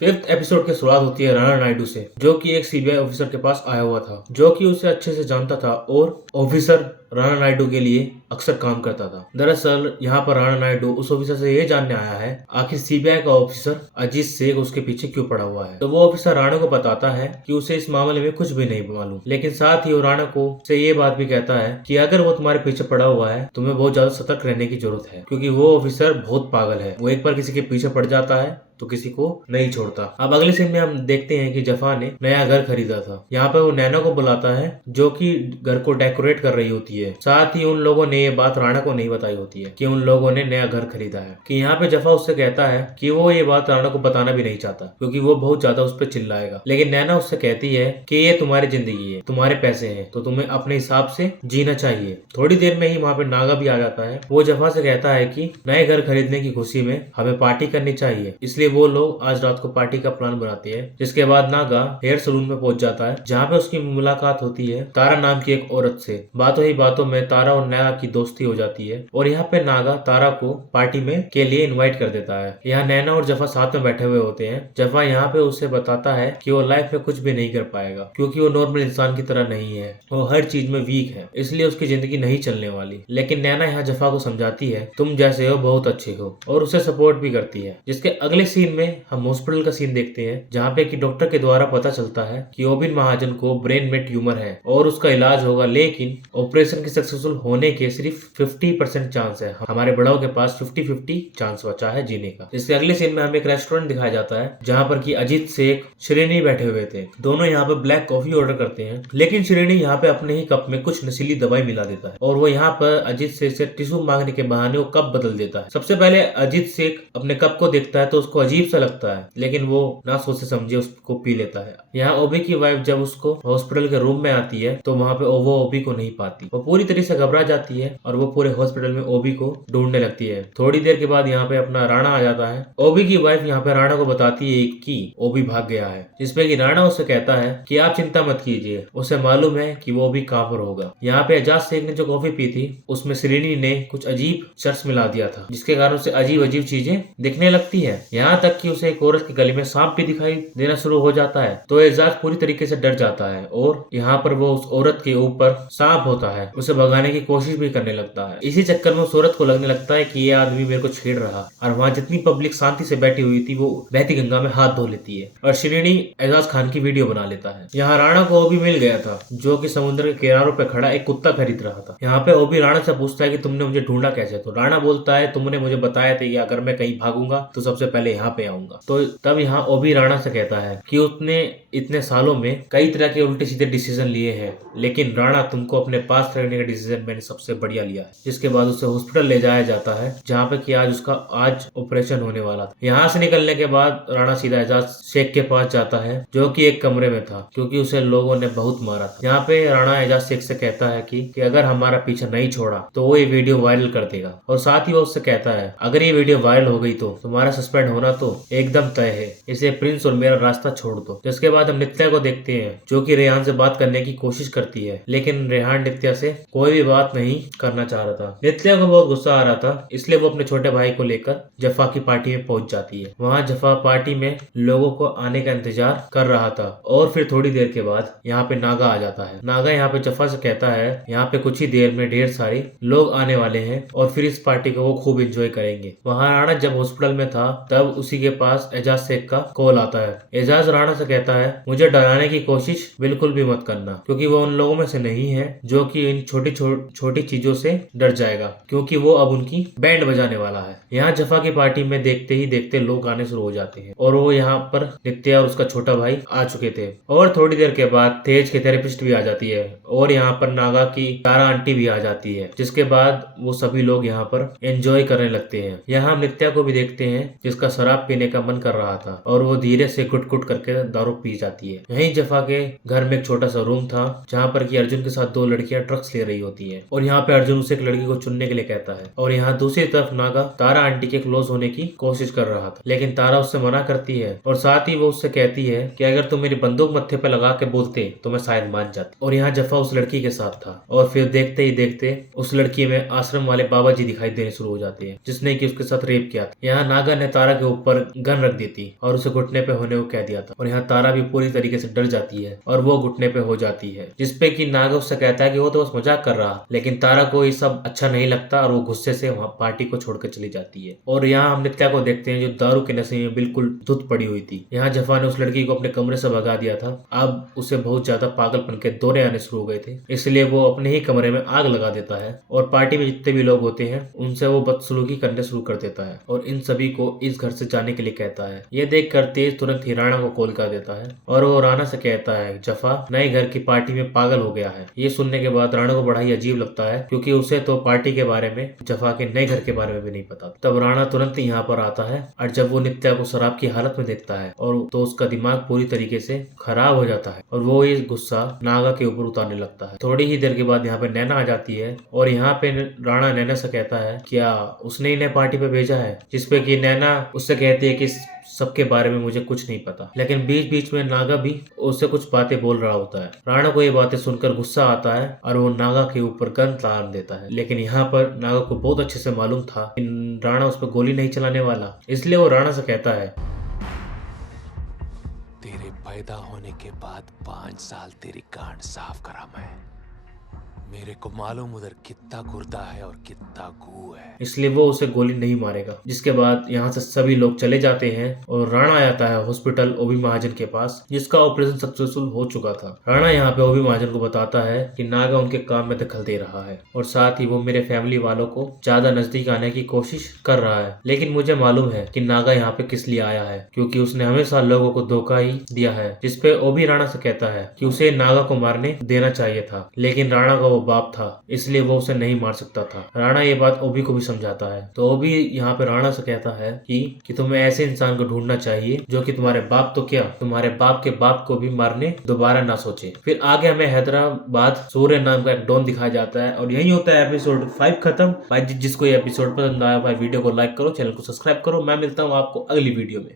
Fifth episode की शुरुआत होती है राणा नायडू से, जो कि एक सीबीआई ऑफिसर के पास आया हुआ था, जो कि उसे अच्छे से जानता था और ऑफिसर राणा नायडू के लिए अक्सर काम करता था। दरअसल यहाँ पर राणा नायडू उस ऑफिसर से ये जानने आया है आखिर सीबीआई का ऑफिसर अजीत शेख उसके पीछे क्यों पड़ा हुआ है। तो वो ऑफिसर राणा को बताता है कि उसे इस मामले में कुछ भी नहीं मालूम, लेकिन साथ ही वो राणा को से ये बात भी कहता है कि अगर वो तुम्हारे पीछे पड़ा हुआ है तुम्हें बहुत ज्यादा सतर्क रहने की जरूरत है, क्योंकि वो ऑफिसर बहुत पागल है। वो एक बार किसी के पीछे पड़ जाता है तो किसी को नहीं छोड़ता। अब अगले सीन में हम देखते हैं कि जफा ने नया घर खरीदा था। यहाँ पे वो नैना को बुलाता है जो कि घर को डेकोरेट कर रही होती है। साथ ही उन लोगों ने ये बात राणा को नहीं बताई होती है कि उन लोगों ने नया घर खरीदा है। कि यहाँ पे जफा उससे कहता है कि वो ये बात राणा को बताना भी नहीं चाहता, क्योंकि वो बहुत ज्यादा उस पर चिल्लाएगा। लेकिन नैना उससे कहती है कि ये तुम्हारी जिंदगी है, तुम्हारे पैसे हैं, तो तुम्हें अपने हिसाब से जीना चाहिए। थोड़ी देर में ही वहाँ पे नागा भी आ जाता है। वो जफा से कहता है कि नए घर खरीदने की खुशी में हमें पार्टी करनी चाहिए, इसलिए वो लोग आज रात को पार्टी का प्लान बनाते हैं। जिसके बाद नागा हेयर सलून में पहुंच जाता है, जहाँ पे उसकी मुलाकात होती है तारा नाम की एक औरत से। बातों ही बातों में तारा और नैना की दोस्ती हो जाती है और यहाँ पे नागा तारा को पार्टी में के लिए इनवाइट कर देता है। यहाँ नैना और जफा साथ में बैठे हुए होते हैं। जफा यहाँ पे उसे बताता है कि वो लाइफ में कुछ भी नहीं कर पाएगा, क्योंकि वो नॉर्मल इंसान की तरह नहीं है, वो हर चीज में वीक है, इसलिए उसकी जिंदगी नहीं चलने वाली। लेकिन नैना यहाँ जफा को समझाती है तुम जैसे हो बहुत अच्छे हो, और उसे सपोर्ट भी करती है। जिसके अगले सीन में हम हॉस्पिटल का सीन देखते हैं, जहाँ पे कि डॉक्टर के द्वारा पता चलता है कि ओबिन महाजन को ब्रेन में ट्यूमर है और उसका इलाज होगा, लेकिन ऑपरेशन के सक्सेसफुल होने के सिर्फ 50% चांस है। हमारे बड़ाओं के पास 50-50 चांस बचा है जीने का। इसके अगले सीन में हमें एक रेस्टोरेंट दिखाया जाता है, जहाँ पर कि अजीत शेख श्रेणी बैठे हुए थे। दोनों यहाँ पे ब्लैक कॉफी ऑर्डर करते हैं, लेकिन श्रेणी यहाँ पे अपने ही कप में कुछ नशीली दवाई मिला देता है और वो यहाँ पर अजीत शेख से टिश्यू मांगने के बहाने वो कप बदल देता है। सबसे पहले अजीत शेख अपने कप को देखता है तो उसको अजीब सा लगता है, लेकिन वो ना सोचे समझे उसको पी लेता है। यहाँ ओबी की वाइफ जब उसको हॉस्पिटल के रूम में आती है तो वहाँ पे वो ओबी को नहीं पाती। वो पूरी तरह से घबरा जाती है और वो पूरे हॉस्पिटल में ओबी को ढूंढने लगती है। थोड़ी देर के बाद यहाँ पे अपना राणा आ जाता है। ओबी की वाइफ यहाँ पे राणा को बताती है कि ओबी भाग गया है, जिसमें कि राणा उससे कहता है कि आप चिंता मत कीजिए, उसे मालूम है कि वो भी कहाँ पर होगा। यहाँ पे एजाज शेख ने जो कॉफी पी थी उसमें श्रेणी ने कुछ अजीब चर्च मिला दिया था, जिसके कारण उसे अजीब अजीब चीजें दिखने लगती है। यहाँ तक कि उसे एक औरत के गले में सांप भी दिखाई देना शुरू हो जाता है। तो एजाज पूरी तरीके से डर जाता है और यहाँ पर वो उस औरत के ऊपर सांप होता है, उसे भगाने की कोशिश भी करने लगता है। इसी चक्कर में उस औरत को लगने लगता है कि ये आदमी मेरे को छेड़ रहा, और वहाँ जितनी पब्लिक शांति से बैठी हुई थी वो बहती गंगा में हाथ धो लेती है और श्रेणी एजाज खान की वीडियो बना लेता है। यहाँ राणा को ओबी मिल गया था, जो कि समुद्र के किनारों पे खड़ा एक कुत्ता खरीद रहा था। यहाँ पे ओबी राणा से पूछता है कि तुमने मुझे ढूंढा कैसे। तो राणा बोलता है तुमने मुझे बताया था कि अगर मैं कहीं भागूंगा तो सबसे पहले यहाँ पे आऊंगा। तो तब यहाँ ओबी राणा से कहता है कि उसने इतने सालों में कई तरह के उल्टे सीधे डिसीजन लिए हैं, लेकिन राणा तुमको अपने पास रखने का डिसीजन मैंने सबसे बढ़िया लिया है। जिसके बाद उसे हॉस्पिटल ले जाया जाता है, जहाँ पे कि आज ऑपरेशन होने वाला था। यहाँ से निकलने के बाद राणा सीधा एजाज शेख के पास जाता है, जो कि एक कमरे में था, क्योंकि उसे लोगों ने बहुत मारा था। यहाँ पे राणा एजाज शेख से कहता है कि अगर हमारा पीछा नहीं छोड़ा तो वो ये वीडियो वायरल कर देगा, और साथ ही वो उससे कहता है अगर ये वीडियो वायरल हो गई तो तुम्हारा सस्पेंड होना तो एकदम तय है, इसे प्रिंस और मेरा रास्ता छोड़ दो। जिसके बाद हम नित्या को देखते हैं, जो कि रेहान से बात करने की कोशिश करती है, लेकिन रेहान नित्या से कोई भी बात नहीं करना चाह रहा था। नित्या को बहुत गुस्सा आ रहा था, इसलिए वो अपने छोटे भाई को लेकर जफा की पार्टी में पहुंच जाती है। वहाँ जफा पार्टी में लोगों को आने का इंतजार कर रहा था और फिर थोड़ी देर के बाद यहाँ पे नागा आ जाता है। नागा यहाँ पे जफा से कहता है यहाँ पे कुछ ही देर में ढेर सारे लोग आने वाले हैं और फिर इस पार्टी को वो खूब एंजॉय करेंगे। वहाँ राणा जब हॉस्पिटल में था तब उसी के पास एजाज शेख का कॉल आता है। एजाज राणा से कहता है मुझे डराने की कोशिश बिल्कुल भी मत करना, क्योंकि वो उन लोगों में से नहीं है जो कि इन छोटी चीजों से डर जाएगा, क्योंकि वो अब उनकी बैंड बजाने वाला है। यहाँ जफा की पार्टी में देखते ही देखते लोग आने शुरू हो जाते हैं और वो यहाँ पर नित्या और उसका छोटा भाई आ चुके थे। और थोड़ी देर के बाद तेज की थेरेपिस्ट भी आ जाती है और यहाँ पर नागा की तारा आंटी भी आ जाती है। जिसके बाद वो सभी लोग यहाँ पर एंजॉय करने लगते हैं। यहाँ हम नित्या को भी देखते हैं, जिसका शराब पीने का मन कर रहा था और वो धीरे से कुट कुट करके दारू पी जाती है। यहीं जफा के घर में एक छोटा सा रूम था, जहाँ पर कि अर्जुन के साथ दो लड़कियां ड्रग्स ले रही होती है और यहाँ पे अर्जुन उसे एक लड़की को चुनने के लिए कहता है। और यहाँ दूसरी तरफ नागा तारा तारा आंटी के क्लोज होने की कोशिश कर रहा था, लेकिन तारा उससे मना करती है और साथ ही वो उससे कहती है कि अगर तुम मेरी बंदूक मत्थे पे लगा के बोलते तो मैं शायद मान जाती। और यहाँ जफा उस लड़की के साथ था और फिर देखते ही देखते उस लड़की में आश्रम वाले बाबा जी दिखाई देने शुरू हो जाते हैं, जिसने कि उसके साथ रेप किया था। यहाँ नागा ने तारा के ऊपर गन रख दी थी और उसे घुटने पे होने को कह दिया था और यहाँ तारा भी पूरी तरीके से डर जाती है और वो घुटने पे हो जाती है, जिसपे कि नागा उससे कहता है कि वो तो बस मजाक कर रहा। लेकिन तारा को ये सब अच्छा नहीं लगता और वो गुस्से से वहाँ पार्टी को छोड़कर चली जाती है। और यहाँ हम नित्या को देखते हैं जो दारू के नशे में बिल्कुल धुत पड़ी हुई थी। यहाँ जफा ने उस लड़की को अपने कमरे से भगा दिया था। अब उसे बहुत ज्यादा पागलपन के दौरे आने शुरू हो गए थे, इसलिए वो अपने ही कमरे में आग लगा देता है और पार्टी में जितने भी लोग होते हैं उनसे वो बदसलूकी करने शुरू कर देता है और इन सभी को इस घर से जाने के लिए कहता है। ये देखकर तेज तुरंत ही राणा को कॉल कर देता है और वो राणा से कहता है जफा नए घर की पार्टी में पागल हो गया है। ये सुनने के बाद राणा को बड़ा ही अजीब लगता है क्योंकि उसे तो पार्टी के बारे में, जफा के नए घर के बारे में भी नहीं पता। तब राणा तुरंत यहाँ पर आता है और जब वो नित्या को शराब की हालत में देखता है और तो उसका दिमाग पूरी तरीके से खराब हो जाता है और वो ये गुस्सा नागा के ऊपर उतारने लगता है। थोड़ी ही देर के बाद यहाँ पे नैना आ जाती है और यहाँ पे राणा नैना से कहता है क्या उसने इन्हें पार्टी पे भेजा है, जिसपे कि नैना उससे कहती है कि सबके बारे में मुझे कुछ नहीं पता। लेकिन बीच बीच में नागा भी उससे कुछ बातें बोल रहा होता है। राणा को ये बातें सुनकर गुस्सा आता है और वो नागा के ऊपर गन तान देता है, लेकिन यहाँ पर नागा को बहुत अच्छे से मालूम था कि राणा उस पर गोली नहीं चलाने वाला, इसलिए वो राणा से कहता है तेरे पैदा होने के बाद 5 साल तेरी गांड साफ करा मैं। मेरे को मालूम उधर कितना गुर्दा है और कितना गू है, इसलिए वो उसे गोली नहीं मारेगा। जिसके बाद यहाँ से सभी लोग चले जाते हैं और राणा आता है हॉस्पिटल ओबी महाजन के पास, जिसका ऑपरेशन सक्सेसफुल हो चुका था। राणा यहाँ पे ओबी महाजन को बताता है कि नागा उनके काम में दखल दे रहा है और साथ ही वो मेरे फैमिली वालों को ज्यादा नजदीक आने की कोशिश कर रहा है। लेकिन मुझे मालूम है कि नागा यहाँ पे किस लिए आया है, क्योंकि उसने हमेशा लोगों को धोखा ही दिया है। जिसपे ओबी राणा से कहता है कि उसे नागा को मारने देना चाहिए था, लेकिन राणा का वो बाप था इसलिए वो उसे नहीं मार सकता था। राणा ये बात ओबी को भी समझाता है। तो ओबी यहाँ पे राणा से कहता है कि तुम्हें ऐसे इंसान को ढूंढना चाहिए जो कि तुम्हारे बाप तो क्या, तुम्हारे बाप के बाप को भी मारने दोबारा ना सोचे। फिर आगे हमें हैदराबाद सूर्य नाम का एक डॉन दिखाया जाता है और यही होता है एपिसोड 5 खत्म। भाई जिसको ये एपिसोड पसंद आया भाई वीडियो को लाइक करो, चैनल को सब्सक्राइब करो। मैं मिलता हूँ आपको अगली वीडियो में।